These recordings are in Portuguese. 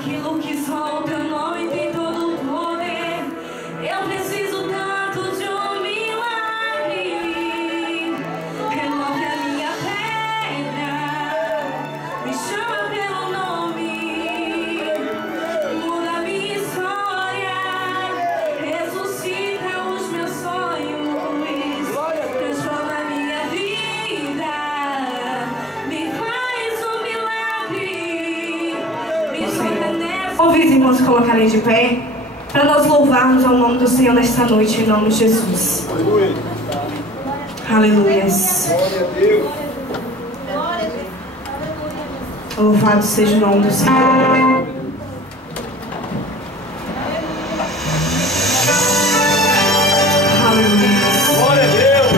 aquilo que só o teu nome tem todo o poder. Eu preciso tanto de um milagre. Remove a minha pedra, me chama pelo nome, muda a minha história, ressuscita os meus sonhos, transforma a minha vida, me faz um milagre, me solta nessa. Ouve os irmãos colocarem de pé para nós louvarmos ao nome do Senhor nesta noite, em nome de Jesus. Aleluia. Aleluias. Glória a Deus. Louvado seja o nome do Senhor. Aleluias. Glória a Deus.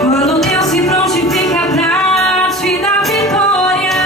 Quando Deus se prontifica pra te dar vitória,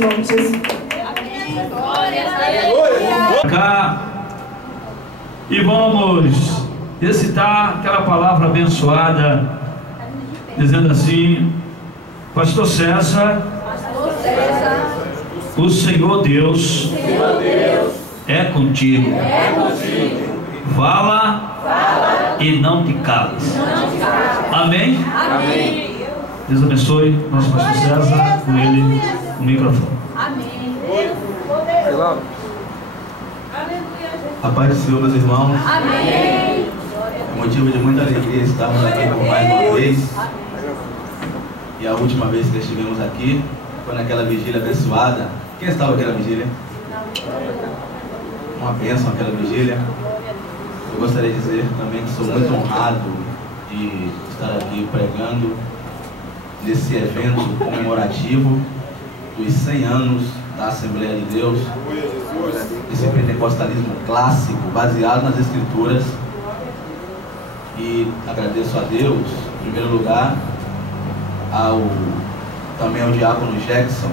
em nome de Jesus. Cá, e vamos recitar aquela palavra abençoada, dizendo assim: Pastor César, o Senhor Deus é contigo. Fala e não te cales. Amém? Deus abençoe nosso pastor César, com ele o microfone. A paz do Senhor, meus irmãos. Amém. É motivo de muita alegria estarmos aqui por mais uma vez. E a última vez que estivemos aqui foi naquela vigília abençoada. Quem estava naquela vigília? Uma bênção aquela vigília. Eu gostaria de dizer também que sou muito honrado de estar aqui pregando nesse evento comemorativo dos 100 anos da Assembleia de Deus, esse pentecostalismo clássico, baseado nas Escrituras. E agradeço a Deus, em primeiro lugar, também ao diácono Jackson,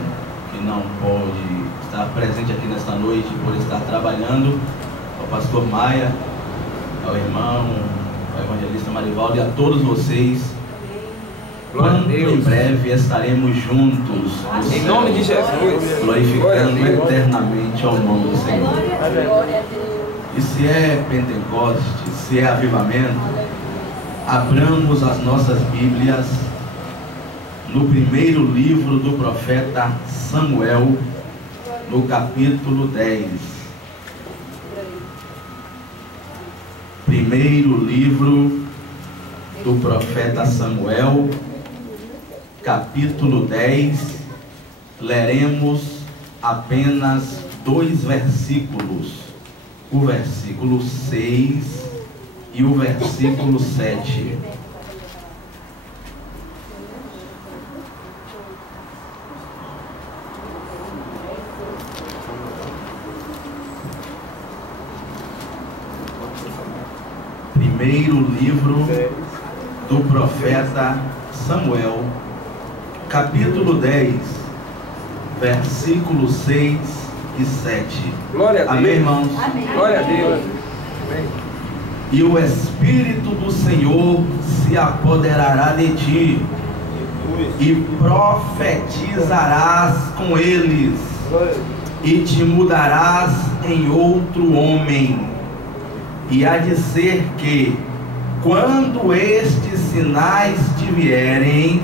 que não pode estar presente aqui nesta noite por estar trabalhando, ao pastor Maia, ao irmão, ao evangelista Marivaldo e a todos vocês. Quando em breve estaremos juntos em nome de Jesus, glorificando eternamente ao nome do Senhor. E se é Pentecoste, se é avivamento, abramos as nossas Bíblias no primeiro livro do profeta Samuel, no capítulo 10. Primeiro livro do profeta Samuel, capítulo 10, leremos apenas 2 versículos, o versículo 6 e o versículo 7. Primeiro livro do profeta Samuel, capítulo 10, versículos 6 e 7. Glória a Deus. Amém, irmãos? Amém. Glória a Deus. Amém. E o Espírito do Senhor se apoderará de ti, e profetizarás com eles, e te mudarás em outro homem. E há de ser que, quando estes sinais te vierem,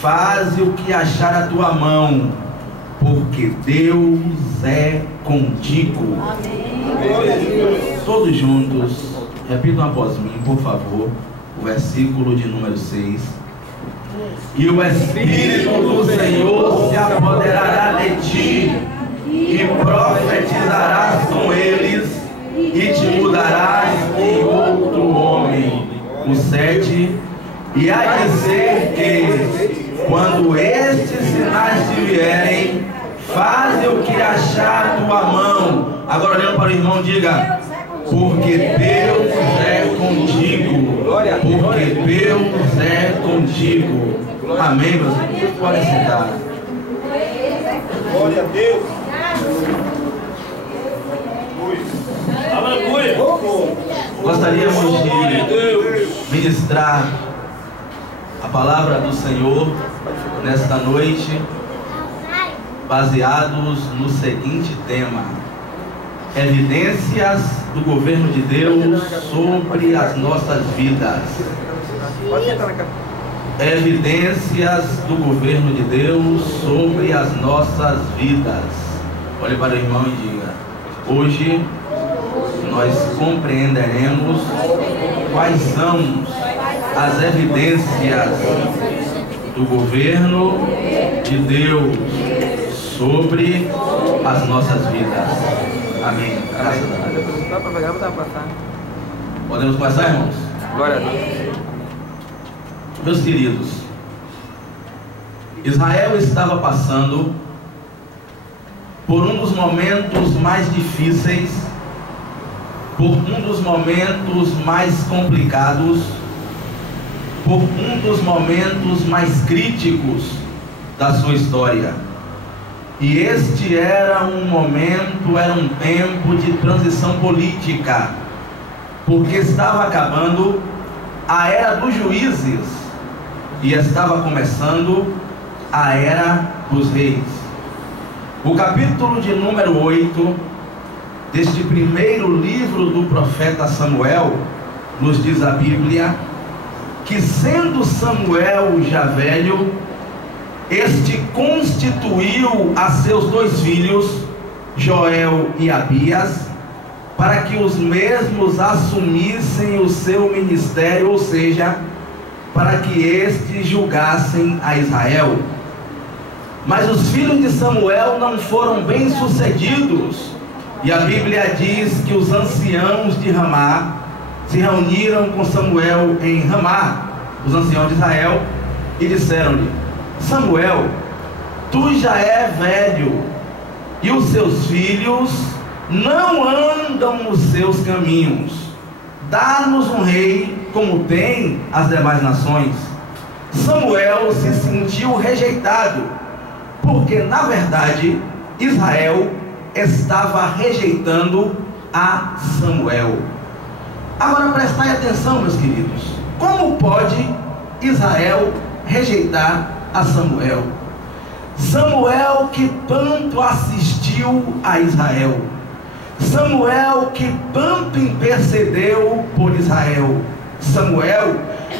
faze o que achar a tua mão, porque Deus é contigo. Amém. Todos juntos, repitam após mim, por favor, o versículo de número 6. E o Espírito do Senhor se apoderará de ti, e profetizarás com eles, e te mudarás em outro homem. O 7. E há de ser que, quando estes sinais te vierem, faze o que achar a tua mão. Agora olhando para o irmão, diga: porque Deus é contigo. Porque Deus é contigo. Amém, meus irmãos? Podem sentar. Glória a Deus. Gostaríamos de ministrar a palavra do Senhor nesta noite, baseados no seguinte tema: evidências do governo de Deus sobre as nossas vidas. Evidências do governo de Deus sobre as nossas vidas. Olhe para o irmão e diga: hoje nós compreenderemos quais são as evidências do governo de Deus sobre as nossas vidas. Amém. Graças a Deus. Podemos começar, irmãos? Glória a Deus. Meus queridos, Israel estava passando por um dos momentos mais difíceis, por um dos momentos mais complicados, por um dos momentos mais críticos da sua história. E este era um momento, era um tempo de transição política, porque estava acabando a era dos juízes e estava começando a era dos reis. O capítulo de número 8 deste primeiro livro do profeta Samuel nos diz a Bíblia que, sendo Samuel já velho, este constituiu a seus 2 filhos, Joel e Abias, para que os mesmos assumissem o seu ministério, ou seja, para que estes julgassem a Israel. Mas os filhos de Samuel não foram bem sucedidos, e a Bíblia diz que os anciãos de Ramá se reuniram com Samuel em Ramá, os anciãos de Israel, e disseram-lhe: Samuel, tu já é velho, e os seus filhos não andam nos seus caminhos. Dá-nos um rei como tem as demais nações. Samuel se sentiu rejeitado, porque na verdade Israel estava rejeitando a Samuel. Agora prestai atenção, meus queridos. Como pode Israel rejeitar a Samuel? Samuel que tanto assistiu a Israel, Samuel que tanto intercedeu por Israel, Samuel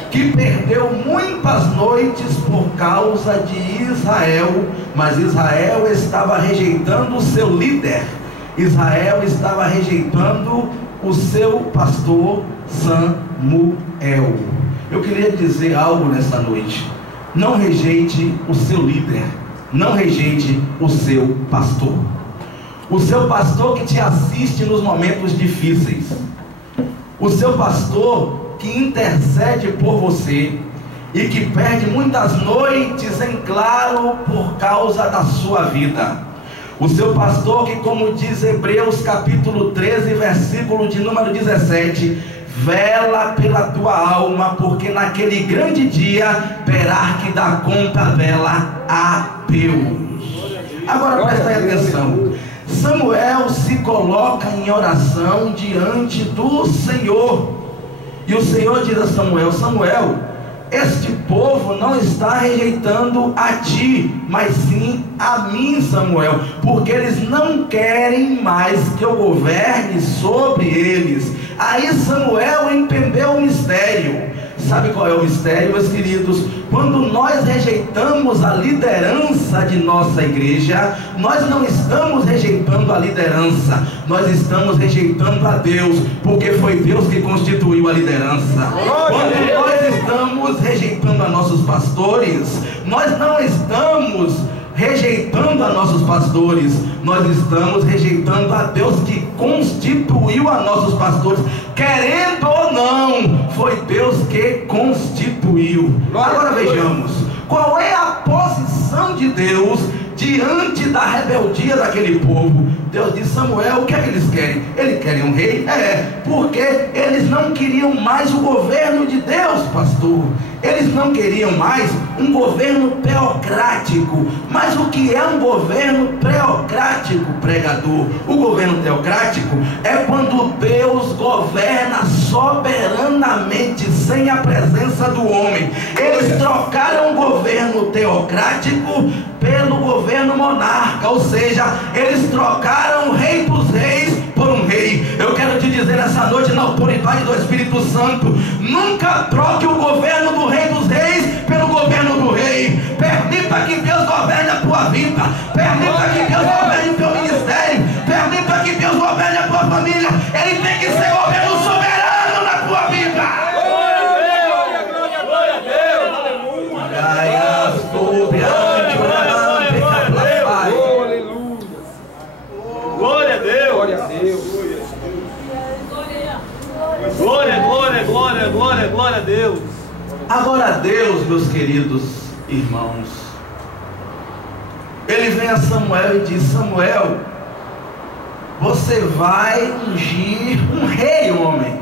que perdeu muitas noites por causa de Israel, mas Israel estava rejeitando o seu líder, Israel estava rejeitando o seu pastor Samuel. Eu queria dizer algo nessa noite: não rejeite o seu líder, não rejeite o seu pastor. O seu pastor que te assiste nos momentos difíceis, o seu pastor que intercede por você e que perde muitas noites em claro por causa da sua vida. O seu pastor que, como diz Hebreus capítulo 13, versículo de número 17, vela pela tua alma, porque naquele grande dia terá que dar conta dela a Deus. Agora presta atenção. Samuel se coloca em oração diante do Senhor, e o Senhor diz a Samuel: Samuel, este povo não está rejeitando a ti, mas sim a mim, Samuel, porque eles não querem mais que eu governe sobre eles. Aí Samuel entendeu o mistério. Sabe qual é o mistério, meus queridos? Quando nós rejeitamos a liderança de nossa igreja, nós não estamos rejeitando a liderança, nós estamos rejeitando a Deus, porque foi Deus que constituiu a liderança. Quando nós estamos rejeitando a nossos pastores, nós não estamos rejeitando a nossos pastores, nós estamos rejeitando a Deus que constituiu a nossos pastores. Querendo ou não, foi Deus que constituiu. Agora vejamos, qual é a posição de Deus diante da rebeldia daquele povo? Deus disse: Samuel, o que é que eles querem? Eles querem um rei? Porque eles não queriam mais o governo de Deus, pastor. Eles não queriam mais um governo teocrático. Mas o que é um governo teocrático, pregador? O governo teocrático é quando Deus governa soberanamente, sem a presença do homem. Eles trocaram o governo teocrático pelo governo monarca, ou seja, eles trocaram o rei dos reis por um rei. Eu quero te dizer essa noite, na autoridade do Espírito Santo, nunca troque o governo do rei dos reis pelo governo do rei. Permita que Deus governe a tua vida, permita que Deus governe o teu ministério, permita que Deus governe a tua família. Ele tem que ser governo soberano na tua vida. Glória a Deus. Glória a Deus. Glória, glória, glória, glória, glória a Deus. Agora Deus, meus queridos irmãos, ele vem a Samuel e diz: Samuel, você vai ungir um rei, homem.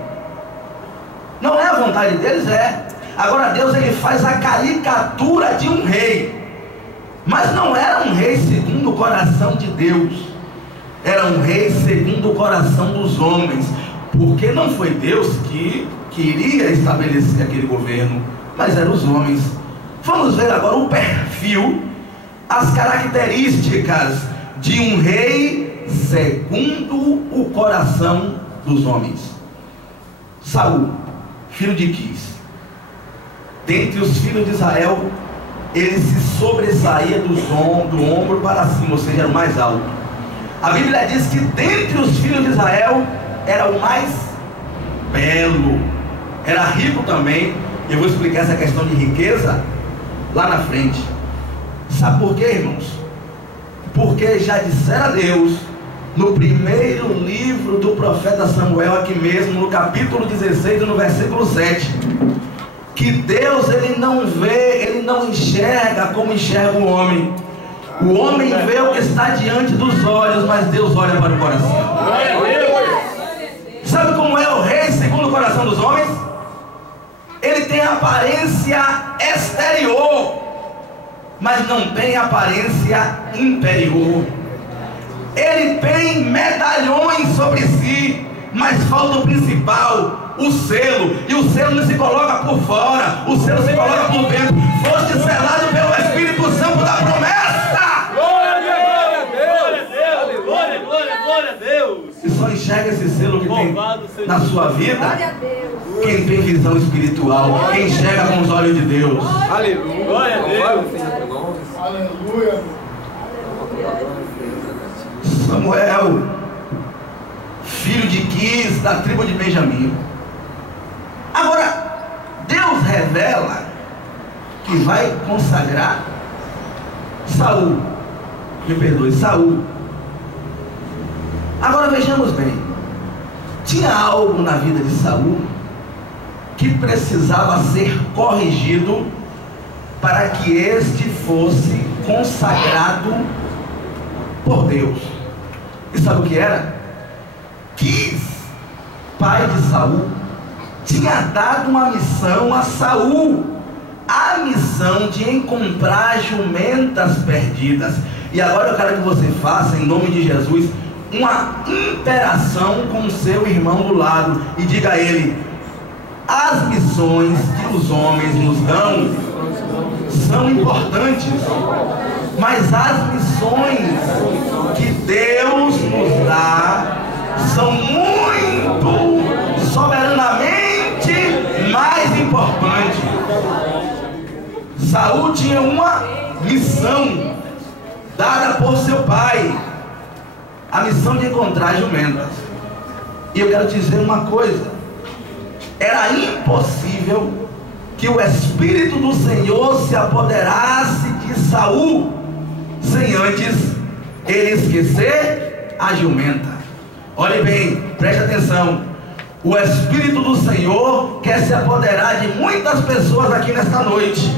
Não é a vontade deles, é. Agora Deus, ele faz a caricatura de um rei. Mas não era um rei segundo o coração de Deus, era um rei segundo o coração dos homens, porque não foi Deus que queria estabelecer aquele governo, mas eram os homens. Vamos ver agora o perfil, as características de um rei segundo o coração dos homens. Saul, filho de Quis, dentre os filhos de Israel, ele se sobressaía do ombro para cima, ou seja, era o mais alto. A Bíblia diz que dentre os filhos de Israel era o mais belo, era rico também. Eu vou explicar essa questão de riqueza lá na frente. Sabe por quê, irmãos? Porque já disseram a Deus no primeiro livro do profeta Samuel, aqui mesmo no capítulo 16 e no versículo 7, que Deus, ele não vê, ele não enxerga como enxerga o homem. O homem vê o que está diante dos olhos, mas Deus olha para o coração. Sabe como é o rei segundo o coração dos homens? Ele tem aparência exterior, mas não tem aparência interior. Ele tem medalhões sobre si, mas falta o principal, o selo. E o selo não se coloca por fora, o selo se coloca por dentro. Foste selado pelo Espírito Santo da promessa. Glória a Deus! Glória a Deus! E só enxerga esse selo que tem na sua vida quem tem visão espiritual, quem enxerga com os olhos de Deus. Aleluia! Glória a Deus! Aleluia! Samuel, filho de Quis, da tribo de Benjamim. Agora, Deus revela que vai consagrar Saul. Me perdoe, Saul. Agora vejamos bem. Tinha algo na vida de Saul que precisava ser corrigido para que este fosse consagrado por Deus. E sabe o que era? Quis, pai de Saul, tinha dado uma missão a Saul, a missão de encontrar jumentas perdidas. E agora eu quero que você faça, em nome de Jesus, uma interação com o seu irmão do lado e diga a ele: as missões que os homens nos dão são importantes, mas as missões que Deus nos dá são muito soberanamente mais importantes. Saul tinha uma missão dada por seu pai, a missão de encontrar jumentas. E eu quero te dizer uma coisa: era impossível que o Espírito do Senhor se apoderasse de Saul sem antes ele esquecer a jumenta. Olhe bem, preste atenção. O Espírito do Senhor quer se apoderar de muitas pessoas aqui nesta noite,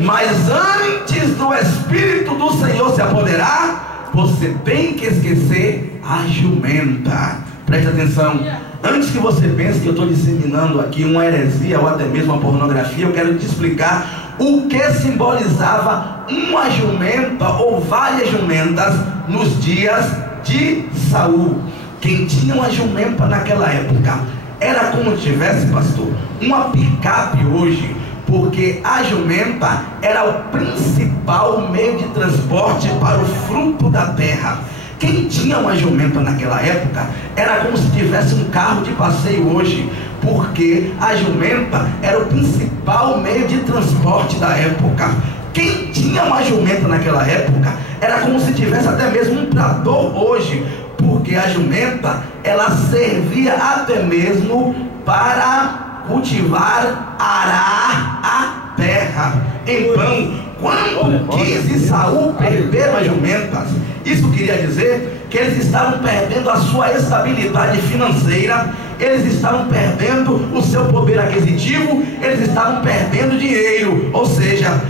mas antes do Espírito do Senhor se apoderar, você tem que esquecer a jumenta. Preste atenção. Antes que você pense que eu estou disseminando aqui uma heresia ou até mesmo uma pornografia, eu quero te explicar o que simbolizava uma jumenta ou várias jumentas nos dias de Saul. Quem tinha uma jumenta naquela época era como tivesse, pastor, uma picape hoje, porque a jumenta era o principal meio de transporte para o fruto da terra. Quem tinha uma jumenta naquela época era como se tivesse um carro de passeio hoje, porque a jumenta era o principal meio de transporte da época. Quem tinha uma jumenta naquela época era como se tivesse até mesmo um trator hoje, porque a jumenta ela servia até mesmo para cultivar, arar a terra. Então, quando Quis e Saul perderam as jumentas, isso queria dizer que eles estavam perdendo a sua estabilidade financeira, eles estavam perdendo o seu poder aquisitivo, eles estavam perdendo dinheiro. Ou seja,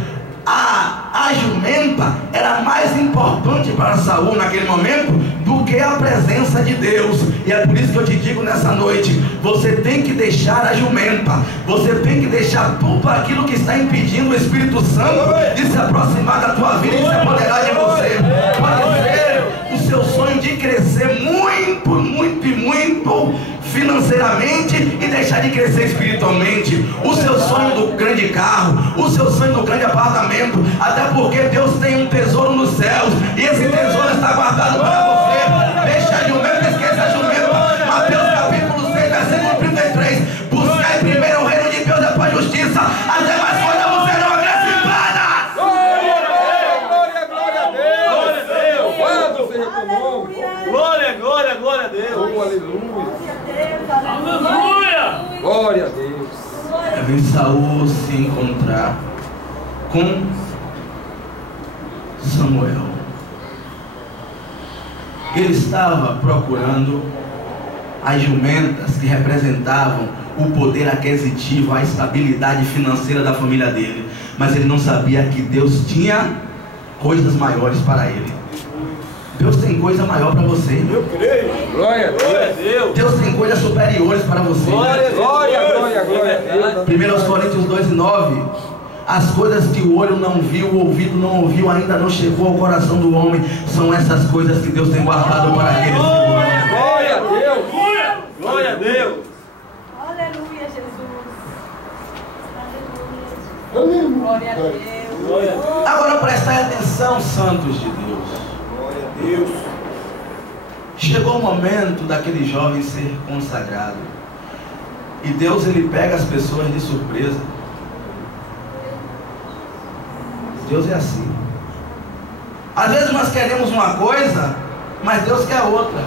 a jumenta era mais importante para Saul naquele momento do porque é a presença de Deus. E é por isso que eu te digo nessa noite: você tem que deixar a jumenta, você tem que deixar tudo aquilo que está impedindo o Espírito Santo de se aproximar da tua vida e se apoderar de você. Pode ser o seu sonho de crescer muito, muito e muito financeiramente e deixar de crescer espiritualmente, o seu sonho do grande carro, o seu sonho do grande apartamento, até porque Deus tem um tesouro nos céus e esse tesouro está guardado para você. Deixa a jumenta, esqueça a jumenta. Mateus capítulo 6, versículo 33: buscai primeiro o reino de Deus e a sua justiça, as demais coisas vos serão acrescentadas. Glória a Deus. Glória, glória, glória a Deus. Aleluia. Glória a Deus. Vem Saul se encontrar com Samuel. Ele estava procurando as jumentas que representavam o poder aquisitivo, a estabilidade financeira da família dele, mas ele não sabia que Deus tinha coisas maiores para ele. Deus tem coisa maior para você. Eu creio. Glória a Deus. Deus tem coisas superiores para você. Glória, glória, glória, glória a Deus. 1 Coríntios 2:9: as coisas que o olho não viu, o ouvido não ouviu, ainda não chegou ao coração do homem, são essas coisas que Deus tem guardado para aqueles que o amam. Glória a Deus. Glória a Deus. Aleluia, Jesus. Aleluia. Glória a Deus. Agora prestai atenção, santos de Deus. Deus. Chegou o momento daquele jovem ser consagrado. E Deus, ele pega as pessoas de surpresa. Deus é assim. Às vezes nós queremos uma coisa, mas Deus quer outra.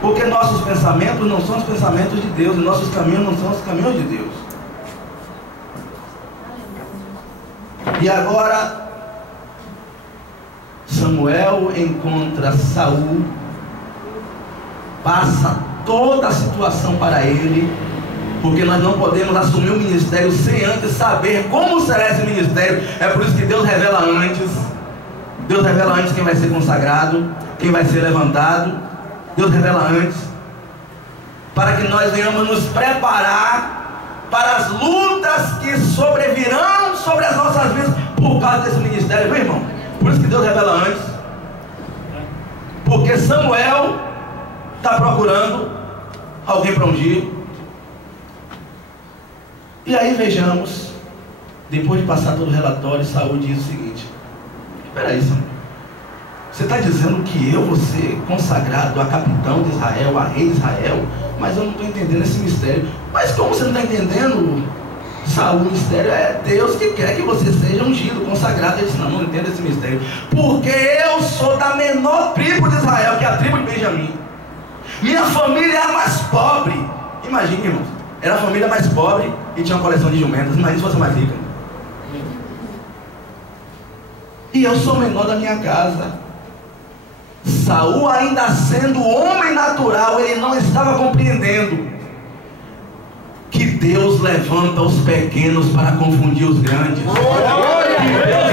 Porque nossos pensamentos não são os pensamentos de Deus, e nossos caminhos não são os caminhos de Deus. E agora Samuel encontra Saul, passa toda a situação para ele, porque nós não podemos assumir o ministério sem antes saber como será esse ministério. É por isso que Deus revela antes. Deus revela antes quem vai ser consagrado, quem vai ser levantado. Deus revela antes, para que nós venhamos nos preparar para as lutas que sobrevirão sobre as nossas vidas por causa desse ministério, meu irmão. Por isso que Deus revela antes, porque Samuel está procurando alguém para ungir. E aí vejamos, depois de passar todo o relatório, Saul diz o seguinte: espera aí, Samuel, você está dizendo que eu vou ser consagrado a capitão de Israel, a rei de Israel, mas eu não estou entendendo esse mistério. Mas como você não está entendendo, Saul, o mistério é Deus que quer que você seja ungido, consagrado. Ele disse: não entendo esse mistério, porque eu sou da menor tribo de Israel, que é a tribo de Benjamim. Minha família é a mais pobre. Imagine, irmãos, era a família mais pobre e tinha uma coleção de jumentas. Imagine se fosse mais rica. E eu sou o menor da minha casa. Saul, ainda sendo homem natural, ele não estava compreendendo que Deus levanta os pequenos para confundir os grandes. Que Deus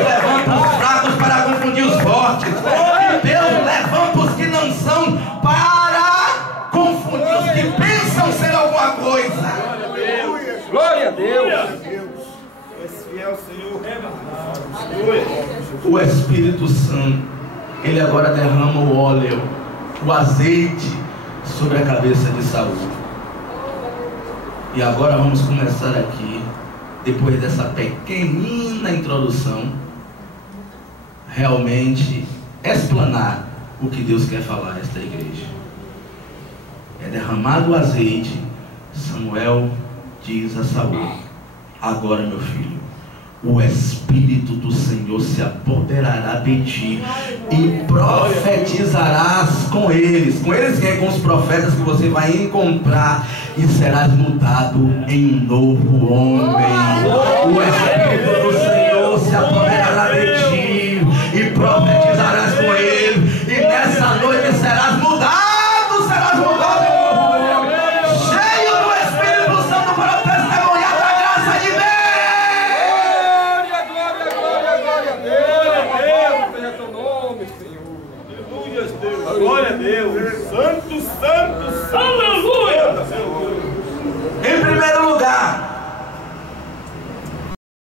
levanta os fracos para confundir os fortes. Que Deus levanta os que não são para confundir os que pensam ser alguma coisa. Glória a Deus. O Espírito Santo, ele agora derrama o óleo, o azeite sobre a cabeça de Saul. E agora vamos começar aqui, depois dessa pequenina introdução, realmente explanar o que Deus quer falar a esta igreja. É derramado o azeite. Samuel diz a Saul: agora, meu filho, o Espírito do Senhor se apoderará de ti e profetizarás com eles. Com eles quem? Com os profetas que você vai encontrar, e serás mudado em um novo homem. O Espírito do Senhor se apoderará de ti e profetizarás com eles, e nessa noite serás mudado em um novo homem, cheio do Espírito Santo para testemunhar da graça de Deus. Glória a Deus. santo, santo, santo.